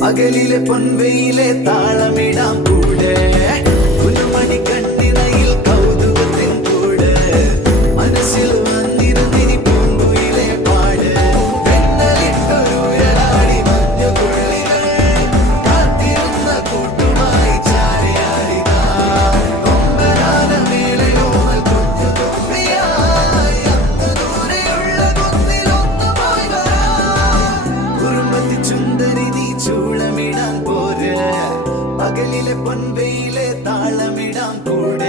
പകലിലെ പൊൻവെയിലെ താളമിടാം കൂടെ പുലമണി കണ്ണിനയിൽ കൗതുകത്തിൻ കൂടെ മനസ്സിൽ വന്നിരുന്നിനി പൂങ്കുയിലെ പാട് വെണ്ണലിട്ടൊരുഴലാടി മഞ്ഞുകുള്ളികൾ കാത്തിരുന്ന കൂട്ടുമായി ചാരിയാടിതാ കൊമ്പനാന മേളയോമൽ കുഞ്ഞു തുമ്പിയായി അന്ന് ദൂരെയുള്ള കുന്നിലൊന്നുമായി വരാം കുറുമ്പത്തി ചുന്ദരി ചൂളമിടാൻ പോര് പകലിലെ പൊൻവെയിലെ താളമിടാം കൂടെ